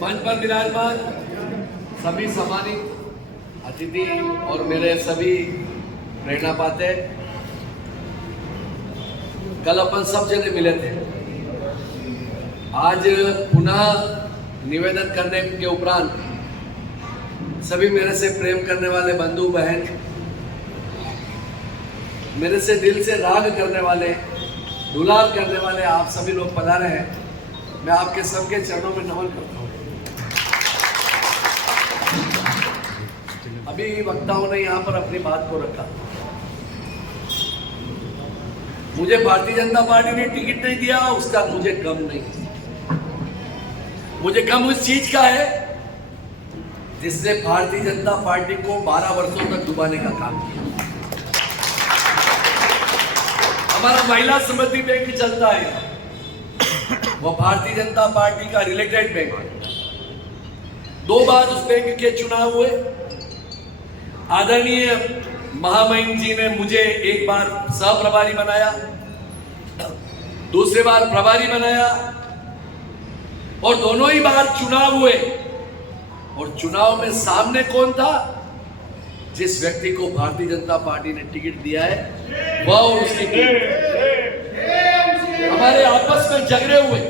मंच पर विराजमान सभी सम्मानित अतिथि और मेरे सभी प्रेरणा पाते, कल अपन सब जने मिले थे। आज पुनः निवेदन करने के उपरांत सभी मेरे से प्रेम करने वाले बंधु बहन, मेरे से दिल से राग करने वाले, दुलार करने वाले आप सभी लोग पधारे हैं। मैं आपके सबके चरणों में नमन करता हूँ। अभी वक्ताओं ने यहाँ पर अपनी बात को रखा। मुझे भारतीय जनता पार्टी ने टिकट नहीं दिया, उसका मुझे गम नहीं। मुझे गम उस चीज का है जिसने भारतीय जनता पार्टी को 12 वर्षों तक डुबाने का काम किया। हमारा महिला समृद्धि बैंक चलता है, वो भारतीय जनता पार्टी का रिलेटेड बैंक है। 2 बार उस बैंक के चुनाव हुए। आदरणीय महामहिम जी ने मुझे एक बार सह प्रभारी बनाया, दूसरी बार प्रभारी बनाया, और दोनों ही बार चुनाव हुए। और चुनाव में सामने कौन था? जिस व्यक्ति को भारतीय जनता पार्टी ने टिकट दिया है वह और उसकी टीम। हमारे आपस में झगड़े हुए,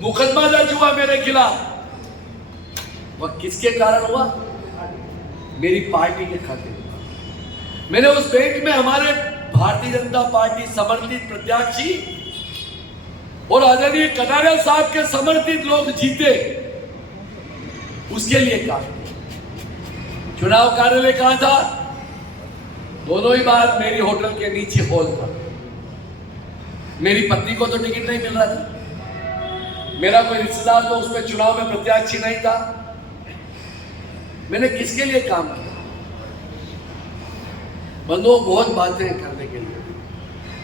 मुकदमा दर्ज हुआ मेरे खिलाफ। वह किसके कारण हुआ? मेरी पार्टी के खाते। मैंने उस बैंक में हमारे भारतीय जनता पार्टी समर्थित प्रत्याशी और आदरणीय कटारिया साहब के समर्थित लोग जीते, उसके लिए काम। चुनाव कार्यालय कहां था? दोनों ही बार मेरी होटल के नीचे हॉल था। मेरी पत्नी को तो टिकट नहीं मिल रहा था, मेरा कोई रिश्तेदार तो उसमें चुनाव में प्रत्याशी नहीं था। मैंने किसके लिए काम किया? बंधुओं, बहुत बातें करने के लिए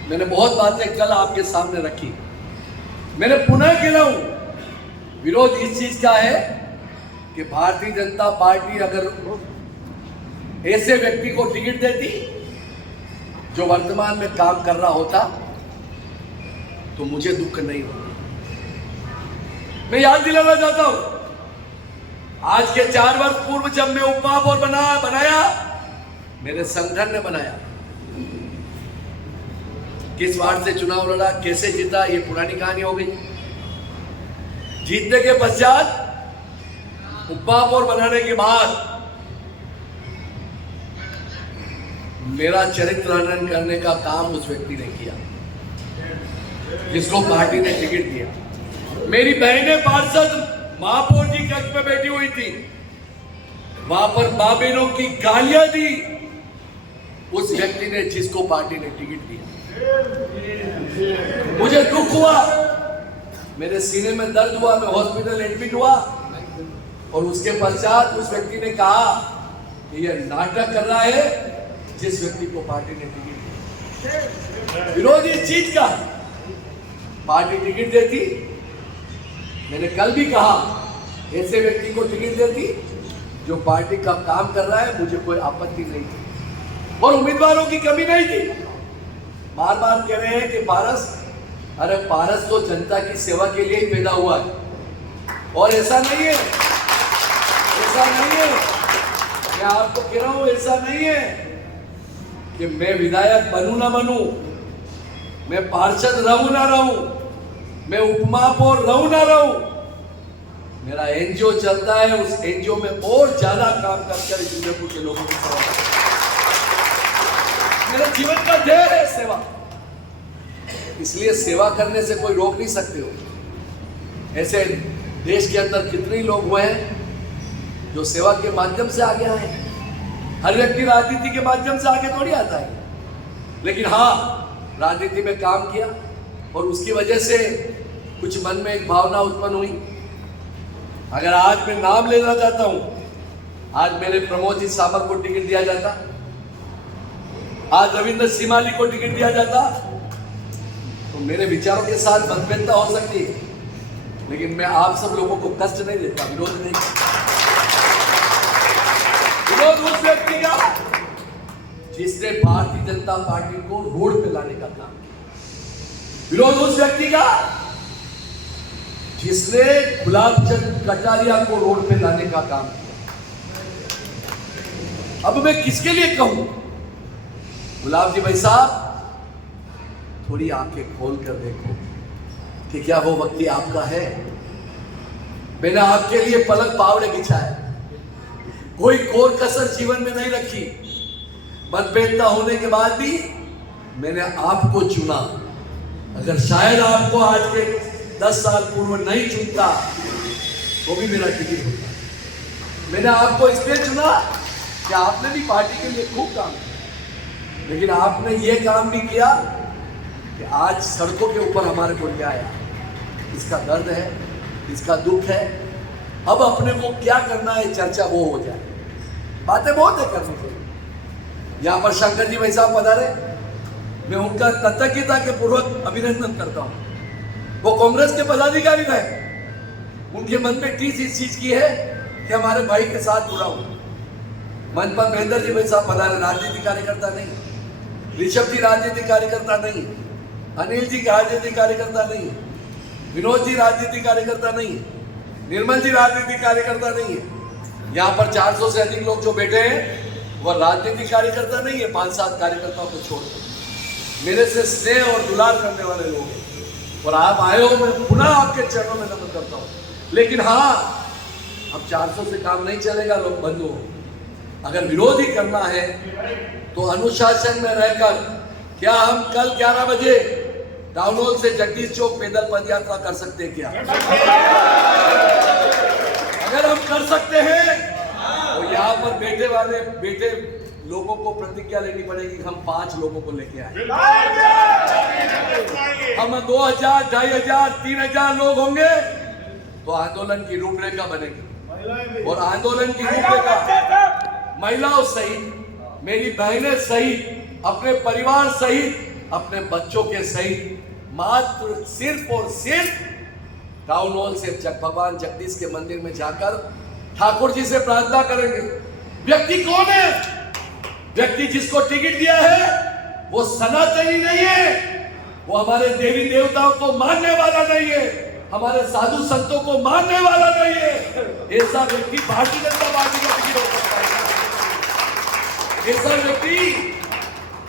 मैंने बहुत बातें कल आपके सामने रखी। मैंने पुनः कह रहा हूं, विरोध इस चीज का है कि भारतीय जनता पार्टी अगर ऐसे व्यक्ति को टिकट देती जो वर्तमान में काम कर रहा होता तो मुझे दुख नहीं होता। मैं याद दिलाना चाहता हूं, आज के 4 वर्ष पूर्व जब मैं उपमहापौर बनाया, मेरे संगठन ने बनाया। किस वार्ड से चुनाव लड़ा, कैसे जीता, ये पुरानी कहानी हो गई। जीतने के पश्चात उपमहापौर बनाने के बाद मेरा चरित्र हनन करने का काम उस व्यक्ति ने किया जिसको पार्टी ने टिकट दिया। मेरी बहनें पार्षद महापौर जी कक्ष में बैठी हुई थी, वहां पर मां बहनों की गालियां दी उस व्यक्ति ने जिसको पार्टी ने टिकट दिया। मुझे दुख हुआ, मेरे सीने में दर्द हुआ, मैं हॉस्पिटल एडमिट हुआ। और उसके पश्चात उस व्यक्ति ने कहा कि यह नाटक कर रहा है जिस व्यक्ति को पार्टी ने टिकट दिया। विरोध इस चीज का, पार्टी टिकट देती, मैंने कल भी कहा, ऐसे व्यक्ति को टिकट देती जो पार्टी का काम कर रहा है, मुझे कोई आपत्ति नहीं थी और उम्मीदवारों की कमी नहीं थी। बार बार कह रहे हैं कि पारस, अरे पारस तो जनता की सेवा के लिए ही पैदा हुआ है। और ऐसा नहीं है, ऐसा नहीं है, मैं आपको कह रहा हूं, ऐसा नहीं है कि मैं विधायक बनूं ना बनूं, मैं पार्षद रहूं ना रहूं, मैं उपमहापौर रहूं ना रहूं, मेरा एनजीओ चलता है। उस एनजीओ में और ज्यादा काम कर इंद्रपुर के लोगों की सेवा, मेरा जीवन का ध्येय है सेवा। इसलिए सेवा करने से कोई रोक नहीं सकते हो। ऐसे देश के अंदर कितने लोग हुए हैं जो सेवा के माध्यम से आगे आए। हर व्यक्ति राजनीति के माध्यम से आगे थोड़ी आता है, लेकिन हाँ, राजनीति में काम किया और उसकी वजह से कुछ मन में एक भावना उत्पन्न हुई। अगर आज मैं नाम लेना चाहता हूं, आज मेरे प्रमोद जी सामक को टिकट दिया जाता, आज रविंद्र सिमाली को टिकट दिया जाता, तो मेरे विचारों के साथ मतभेदता हो सकती है, लेकिन मैं आप सब लोगों को कष्ट नहीं देता, विरोध नहीं करता। विरोध उस व्यक्ति का जिसने भारतीय जनता पार्टी को रोड पे लाने का काम किया। विरोध उस व्यक्ति का जिसने गुलाबचंद कटारिया को रोड पे लाने का काम किया। अब मैं किसके लिए कहूं? गुलाब जी भाई साहब, थोड़ी आंखें खोल कर देखो कि क्या वो वक्ती आपका है। मैंने आपके लिए पलक पावड़े बिछाए, कोई कोर कसर जीवन में नहीं रखी। मतभेदता होने के बाद भी मैंने आपको चुना। अगर शायद आपको आज के 10 साल पूर्व नहीं चुनता तो भी मेरा टिकट होता। मैंने आपको इसलिए चुना कि आपने भी पार्टी के लिए खूब काम किया, लेकिन आपने ये काम भी किया कि आज सड़कों के ऊपर हमारे को ले आया। इसका दर्द है, इसका दुख है। अब अपने को क्या करना है, चर्चा वो हो जाए। बातें बहुत है करने के लिए। यहाँ पर शंकर जी भाई साहब पधारे, मैं उनका कृतज्ञता के पूर्वक अभिनंदन करता हूँ। वो कांग्रेस के पदाधिकारी रहे, उनके मन में टीस इस चीज की है कि हमारे भाई के साथ जुड़ा हूँ। मन पर महेंद्र जी भाई साहब पधारे, राजनीतिक कार्यकर्ता नहीं। ऋषभ जी राजनीतिक कार्यकर्ता नहीं। अनिल जी राजनीतिक कार्यकर्ता नहीं। विनोद जी राजनीतिक कार्यकर्ता नहीं। निर्मल जी राजनीतिक कार्यकर्ता नहीं है। यहाँ पर 400 से अधिक लोग जो बैठे हैं वह राजनीतिक कार्यकर्ता नहीं है। 5-7 कार्यकर्ताओं को छोड़कर मेरे से स्नेह और दुलार करने वाले लोग हैं, और आप आए हो, मैं पुनः आपके चरणों में नमन करता हूँ। लेकिन हाँ, अब 400 से काम नहीं चलेगा, लोग बंधु हो। अगर विरोध ही करना है तो अनुशासन में रहकर, क्या हम कल 11 बजे टाउन हॉल से जगदीश चौक पैदल पद यात्रा कर सकते हैं क्या? अगर हम कर सकते हैं तो यहाँ पर बैठे लोगों को प्रतिज्ञा लेनी पड़ेगी। हम 5 लोगों को लेके आए। हम 2000, 2500, 3000 लोग होंगे तो आंदोलन की रूपरेखा बनेगी। और आंदोलन की रूपरेखा महिलाओं सहित, मेरी बहनें सहित, अपने परिवार सहित, अपने बच्चों के सहित मात्र सिर्फ और सिर्फ टाउन हॉल से भगवान जगदीश के मंदिर में जाकर ठाकुर जी से प्रार्थना करेंगे। व्यक्ति कौन है? व्यक्ति जिसको टिकट दिया है वो सनातनी नहीं है, वो हमारे देवी देवताओं को मानने वाला नहीं है, हमारे साधु संतों को मानने वाला नहीं है। ऐसा व्यक्ति भारतीय जनता पार्टी का टिकट हो सकता है। ऐसा व्यक्ति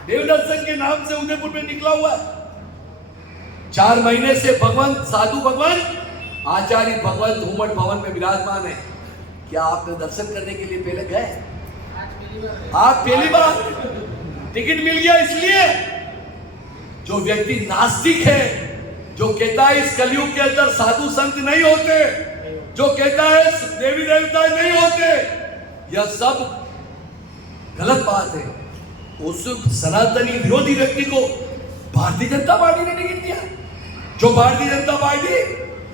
देवदर्शन के नाम से उदयपुर में निकला हुआ है। 4 महीने से भगवंत, साधु भगवंत, आचार्य भगवंत उमट भवन में विराजमान है। क्या आपने दर्शन करने के लिए पहले गए? आप पहली बार टिकट मिल गया इसलिए। जो व्यक्ति नास्तिक है, जो कहता है इस कलयुग के अंदर साधु संत नहीं होते, जो कहता है देवी देवता नहीं होते, यह सब गलत बात है। उस सनातनी विरोधी व्यक्ति को भारतीय जनता पार्टी ने टिकट दिया, जो भारतीय जनता पार्टी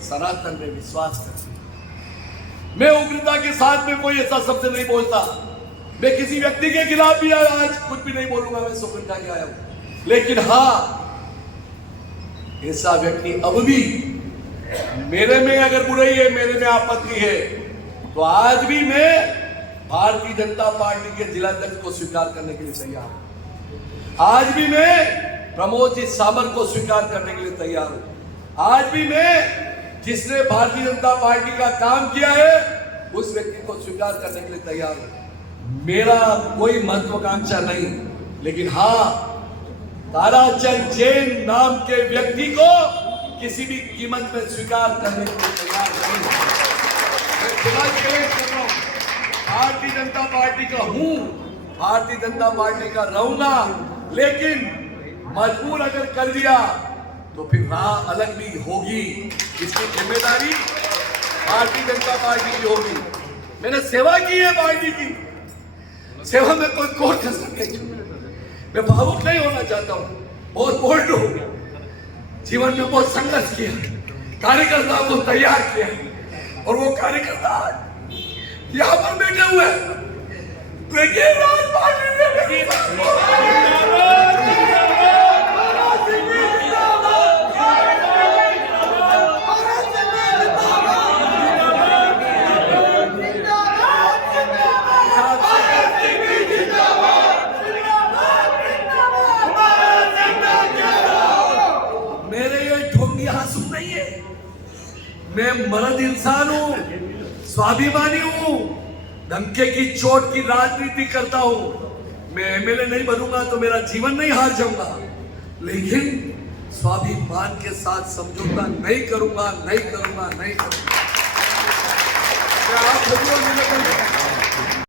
सनातन में विश्वास करती है। मैं उग्रता के साथ में कोई ऐसा शब्द नहीं बोलता। मैं किसी व्यक्ति के खिलाफ भी आज कुछ भी नहीं बोलूंगा, मैं सुगंधा के आया हूं। लेकिन हाँ, ऐसा व्यक्ति अब भी मेरे में अगर बुराई है, मेरे में आपत्ति है, तो आज भी मैं भारतीय जनता पार्टी के जिलाध्यक्ष को स्वीकार करने के लिए तैयार हूं। आज भी मैं प्रमोद जी सामर को स्वीकार करने के लिए तैयार हूं। आज भी मैं जिसने भारतीय जनता पार्टी का काम किया है उस व्यक्ति को स्वीकार करने के लिए तैयार हूं। मेरा कोई महत्वाकांक्षा नहीं, लेकिन हाँ, ताराचंद जैन नाम के व्यक्ति को किसी भी कीमत में स्वीकार करने के लिए तैयार नहीं। मैं खुला चैलेंज कर रहा हूं, भारतीय जनता पार्टी का हूं, भारतीय जनता पार्टी का रहूंगा, लेकिन मजबूर अगर कर दिया तो फिर राह अलग भी होगी। इसकी जिम्मेदारी भारतीय जनता पार्टी की होगी। मैंने सेवा की है पार्टी की, सेवा में कोई कोर कसर नहीं छोड़ी। मैं भावुक नहीं होना चाहता हूँ, बहुत बोल्ड हूँ। जीवन में बहुत संघर्ष किया, कार्यकर्ताओं को तैयार किया, और वो कार्यकर्ता यहाँ पर बैठे हुए हैं। मैं मर्द इंसान हूं, स्वाभिमानी हूं, धमके की चोट की राजनीति करता हूं। मैं एमएलए नहीं बनूंगा तो मेरा जीवन नहीं हार जाऊंगा, लेकिन स्वाभिमान के साथ समझौता नहीं करूंगा, नहीं करूंगा, नहीं करूंगा। क्या आप